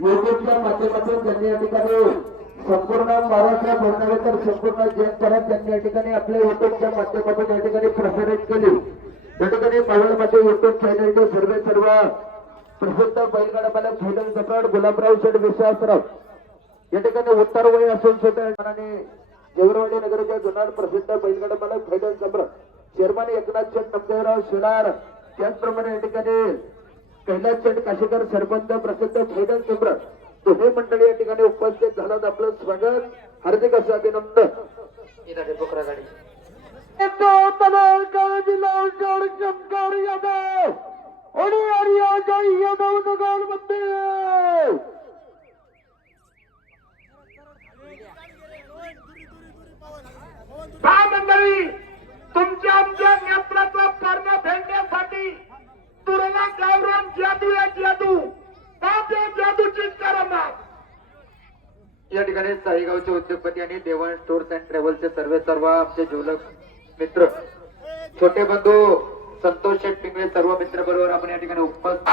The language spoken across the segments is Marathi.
युट्यूबच्या माध्यमातून त्यांनी या ठिकाणी संपूर्ण महाराष्ट्र भरणारे संपूर्ण जगभरात त्यांनी या ठिकाणी आपल्या युट्यूबच्या माध्यमातून या ठिकाणी प्रसारित केली। या ठिकाणी मावळमध्ये युट्यूब चॅनलचे सर्व प्रसिद्ध बैलगाडा मालक छेदन सकट गुलाबराव शेठ विश्वासराव या ठिकाणी उत्तर वय असून सुद्धा आणि जेवरवाडी नगरच्या जुनार प्रसिद्ध बैलगाडा मालक छेदन सम्राट चेअरमन एकनाथ शेठ नमदेवराव शिणार, त्याचप्रमाणे या ठिकाणी कैलास शेठ काशीकर सरपंच प्रसिद्ध छेदन सम्राट दोन्ही मंडळी या ठिकाणी उपस्थित झाल्यात। आपलं स्वागत, हार्दिक असं अभिनंदन। मंडळी तुमच्या आमच्या नेत्राचा पर्ण फेडण्यासाठी तुरला गावरान जादू या जादू त्या जादूची करणार या ठिकाणी साईगावचे उद्योगपती आणि देवान टूर्स अँड ट्रॅव्हलचे सर्व आमचे जोलक मित्र छोटे बंधू संतोष शेठ पिंगळे सर्व मित्र बरोबर आपण या ठिकाणी उपस्थित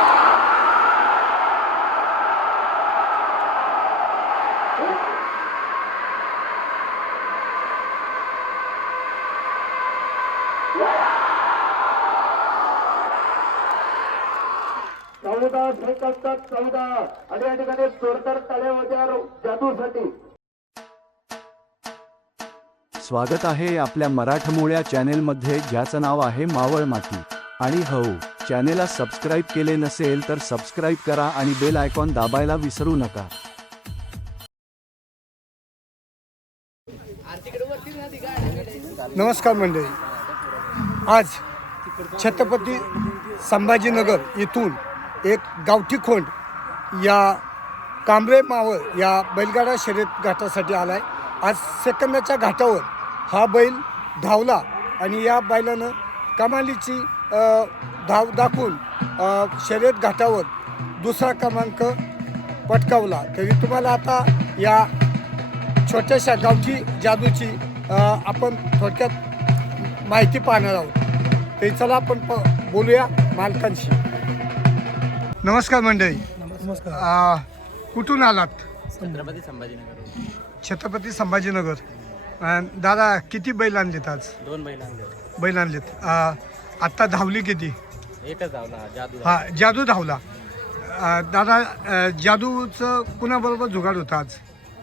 चौदा आणि या ठिकाणी जोरदार टाळ्या होत्या जादूसाठी। स्वागत आहे आपल्या मराठमोळ्या चॅनेलमध्ये, ज्याचं नाव आहे मावळ माती। आणि हो, चॅनेलला सबस्क्राईब केले नसेल तर सबस्क्राईब करा आणि बेल आयकॉन दाबायला विसरू नका। नमस्कार मंडळी, आज छत्रपती संभाजीनगर इथून एक गावठी खोंड या कांबळे मावळ या बैलगाडा शर्यत घाटासाठी आलाय। आज सेकंदाच्या घाटावर हा बैल धावला आणि या बैलानं कमालीची धाव दाखवून शर्यत घाटावर दुसरा क्रमांक पटकावला। तरी तुम्हाला आता या छोट्याशा गावठी जादूची आपण थोडक्यात माहिती पाहणार आहोत। तरी चला आपण बोलूया मालकांशी। नमस्कार मंडळी। नमस्कार। कुठून आलात? छत्रपती संभाजीनगर। छत्रपती संभाजीनगर। दादा किती बैल आणलेत आज? 2 बैल आणले। बैल आणलेत। आत्ता धावली किती? एकच धावला जादू। हा, जादू धावला। दादा जादूचं कुणाबरोबर जुगाड होता आज?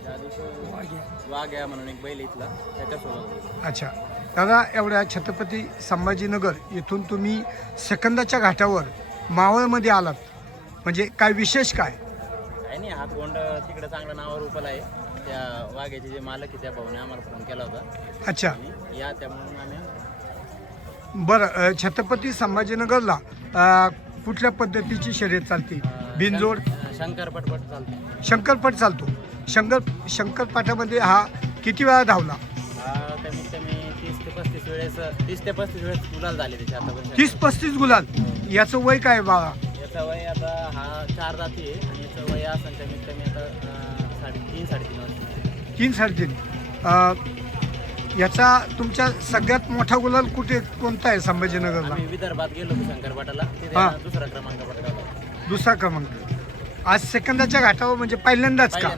जादूचं वाघ्या म्हणून एक बैल इथला त्याच्यासोबत। अच्छा दादा, एवढ्या छत्रपती संभाजीनगर इथून तुम्ही सेकंदाच्या घाटावर मावळमध्ये आलात, म्हणजे काय विशेष काय? काही नाही, हा कोंड तिकडे चांगल्या नावावर उपला आहे। त्या वाघ्याचे जे मालक आहे त्या भाऊने आम्हाला फोन केला होता। अच्छा, आणि या त्यामुळे आम्ही बरं। छत्रपती संभाजीनगरला कुठल्या पद्धतीची शर्यत चालते? बिनजोड? शंकरपट चालतो। शंकरपट चालतो। शंकरपाटामध्ये हा किती वेळा धावला? कमीत कमी 30 ते 35 वेळेस गुलाल झाले त्याच्या आतापर्यंत। 30-35 गुलाल। याचं वय काय बाळा? याचं वय आता हा 4 जाती आहे आणि याचं वय असं कमीत कमी आता 3-3.5 वर्ष। 3-3.5। याचा तुमच्या सगळ्यात मोठा गुलाल कोणता आहे संभाजीनगरला? आम्ही विदर्भात गेलो होतो शंकरपाटाला, तिथे हा। दुसरा क्रमांक पटकावला। दुसरा क्रमांक। आज सेकंदाच्या घाटावर म्हणजे पहिल्यांदाच का?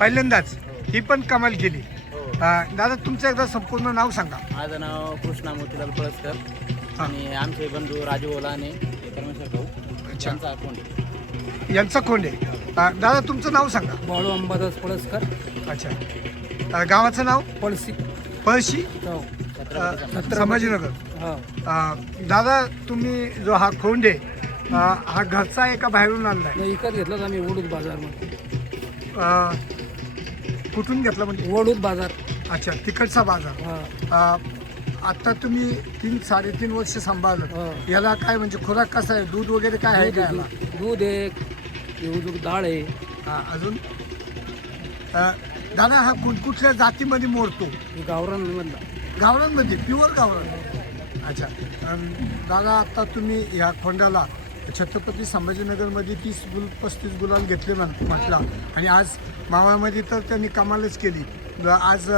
पहिल्यांदाच। ही पण कमाल केली। हो। दादा तुमचं एकदा संपूर्ण नाव सांगा। माझं नाव कृष्णा मोतीलाल पळसकर आणि आमचे बंधू राजू ओला आणि परमेश्वर भाऊ यांचा अकाउंट आहे। यांचा खोंड आहे। दादा तुमचं नाव सांगा। बाळू अंबादास पळसकर। अच्छा, गावाचं नाव? पळशी। पळशी, संभाजीनगर। हा, दादा तुम्ही जो हा खोंड आहे हा घरचा आहे का बाहेरून आणलाय? नाही, विकत घेतला आम्ही वडूद बाजारमध्ये। कुठून घेतला म्हणजे? वडूद बाजार। अच्छा, तिकडचा बाजार। हा, आता तुम्ही 3-3.5 वर्ष सांभाळलं, हा। याला काय म्हणजे खुराक कसा आहे? दूध वगैरे काय आहे का याला? दूध एक डाळ आहे। अजून दादा हा कुठल्या जातीमध्ये मोडतो? गावरान मधला। गावरांमध्ये, प्युअर गावरान। अच्छा, दादा आता तुम्ही या खोंडाला छत्रपती संभाजीनगरमध्ये 30-35 गुलाल घेतले म्हटला आणि आज मावळमध्ये तर त्यांनी कमालच केली। आज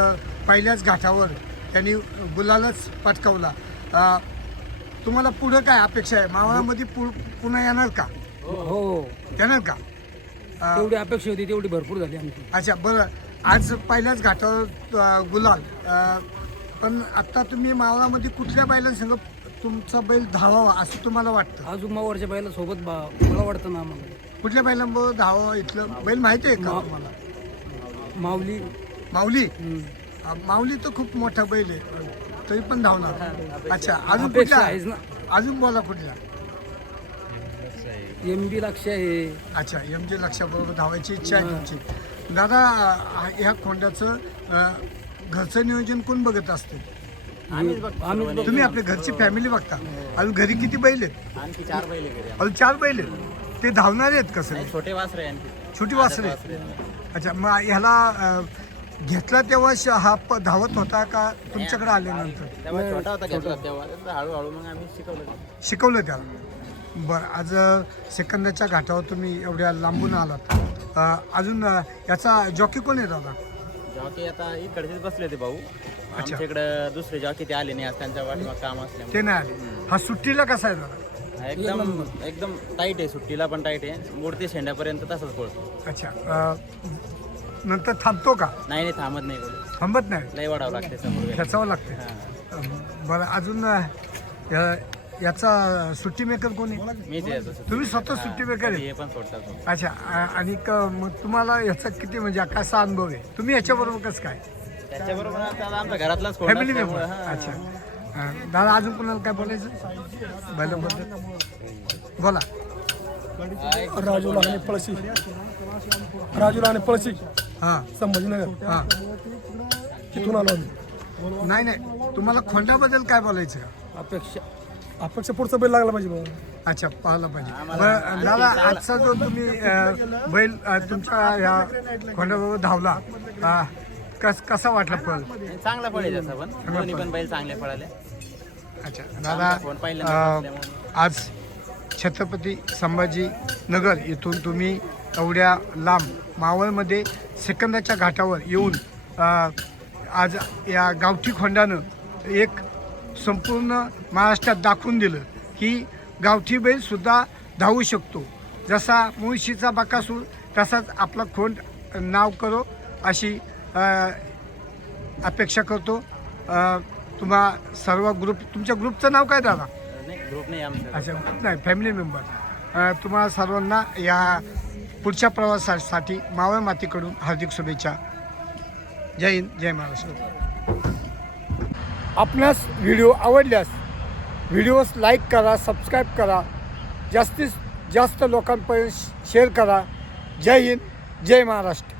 पहिल्याच घाटावर त्यांनी गुलालच पटकावला। तुम्हाला पुढं काय अपेक्षा आहे? मावळामध्ये पुन्हा येणार का? हो येणार का? तेवढी अपेक्षा होती तेवढी भरपूर झाली आमची. अच्छा बरं, आज पहिल्याच घाटावर गुलाल, पण आता तुम्ही मावळामध्ये कुठल्या बैलांसंग तुमचा बैल धावावा असं तुम्हाला वाटतं? अजून मावरच्या बायला सोबत मला वाटतं ना आम्हाला. कुठल्या बैलांबरोबर धावावं इथलं बैल माहिती आहे का तुम्हाला? माऊली. माऊली. हम्म. माऊली तर खूप मोठा बैल आहे, तरी पण धावणार. अच्छा, अजून अपेक्षा कुठला? आहेच ना. अजून बोला कुठला? MB लक्ष आहे. अच्छा, MJ लक्षाबरोबर धावायची इच्छा आहे तुमची. दादा, ह्या खोंड्याचं घरचं नियोजन कोण बघत असते? आम्हीच बघतो. आम्हीच तुम्ही आपल्या घरची फॅमिली बघता. अजून घरी किती बैल आहेत? आणखी 4 बैल आहे घरी. अजून 4 बैल आहेत. ते धावणारे आहेत कसं? नाही, छोटे वासरे आहे आणखी. छोटी वासरे. अच्छा, मग ह्याला घेतला तेव्हा हा धावत होता का तुमच्याकडे आल्यानंतर? तेव्हा छोटा होता घेतला तेव्हा. नंतर हळूहळू मग आम्ही शिकवलं त्याला? बरं, आज सेकंदाच्या घाटावर तुम्ही एवढ्या लांबून आलात. अजून याचा जॉकी कोण आहे दादा? जॉकी आता इकडचेच बसले ते भाऊ. आमच्याकडे दुसरे जॉकी ते आले नाही आज, त्यांच्या वाटेमाग काम असल्यामुळे. ते नाही आले. हा सुट्टीला कसा आहे दादा? एकदम टाईट आहे, सुट्टीला पण टाईट आहे. मूर्ती शेंड्यापर्यंत तसंच पळतो. अच्छा, नंतर थांबतो का? नाही थांबत नाही कोणी. थांबत नाही, लय वाढावं लागते समोर. खेचावं लागते. बरं, अजून याचा सुट्टी मेकर कोण आहे? मीच आहे याचं. तुम्ही स्वतः सुट्टी मेकर आहे? हे पण सोडतात. अच्छा, आणि मग तुम्हाला याचा किती म्हणजे कसा अनुभव आहे? तुम्ही याच्याबरोबर कसं काय? त्याच्याबरोबर आता आमच्या घरातलाच कोण फॅमिली असल्यामुळं, मेंबर. हां. अच्छा, दादा अजून कोणाला काय बोलायचं बैलाबद्दल? बोला. राजूला आणि पळशी. राजूला आणि पळशी हां संभाजीनगर. हां. तिथून आलो आम्ही. नाही, तुम्हाला खोंड्याबद्दल काय बोलायचं का? अपेक्षा पुढचा बैल लागला पाहिजे बाबा. अच्छा, पाहायला पाहिजे. बरं दादा, आजचा जो तुम्ही बैल तुमच्या ह्या खोंड्याबरोबर धावला, कसा वाटला पळ? चांगला पळेल असं पण. दोन्ही पण बैल चांगले पळाले. अच्छा दादा, फोन पाहिलं नसल्यामुळे. आज छत्रपती संभाजीनगर इथून तुम्ही एवढ्या लांब मावळमध्ये सेकंदाच्या घाटावर येऊन आज या गावठी खोंडानं एक संपूर्ण महाराष्ट्रात दाखवून दिलं की गावठी बैलसुद्धा धावू शकतो. जसा मुळशीचा बकासूर तसाच आपला खोंड नाव करो अशी अपेक्षा करतो. तुम्हा सर्व ग्रुप, तुमच्या ग्रुपचं नाव काय दादा? नाही, ग्रुप नाही आमचा. अच्छा, ग्रुप नाही, फॅमिली मेंबर. तुम्हाला सर्वांना या पुढच्या प्रवासासाठी मावळ मातीकडून हार्दिक शुभेच्छा. जय हिंद, जय महाराष्ट्र. आपणास व्हिडिओ आवडल्यास व्हिडिओस लाईक करा, सबस्क्राईब करा, जास्तीत जास्त लोकांपर्यंत शेअर करा. जय हिंद, जय महाराष्ट्र.